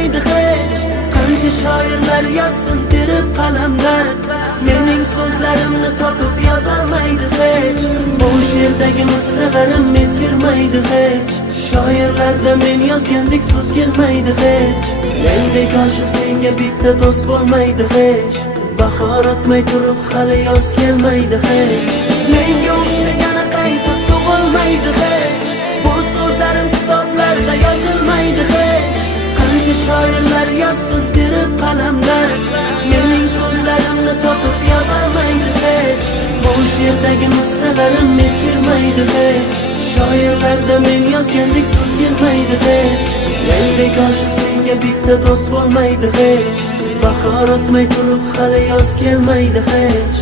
yozilmaydi hech. Qancha shoirlar yozsin terib qalamlar, mening so'zlarimni topib yozolmaydi hech. Bu she'rdagi misralarim eskirmaydi hech. Shoirlarda men yozgandek so'z kelmaydi hech. Mendek oshiq senga bitta do'st bo'lmaydi hech. Bahor o'tmay turib hali yoz kelmaydi hech. Menga o'xshagani qaytib tug'ilmaydi hech. Bu so'zlarim kitoblarda yozilmaydi hech. Qancha shoirlar yozsin terib qalamlar, mening so'zlarimni topib yozolmaydi hech. Bu she'rdagi misralarim eskirmaydi hech. Shoirlarda men yozgandek so'z kelmaydi hech. Mendek oshiq senga bitta do'st bo'lmaydi hech. Bahor o'tmay turib hali yoz kelmaydi hech.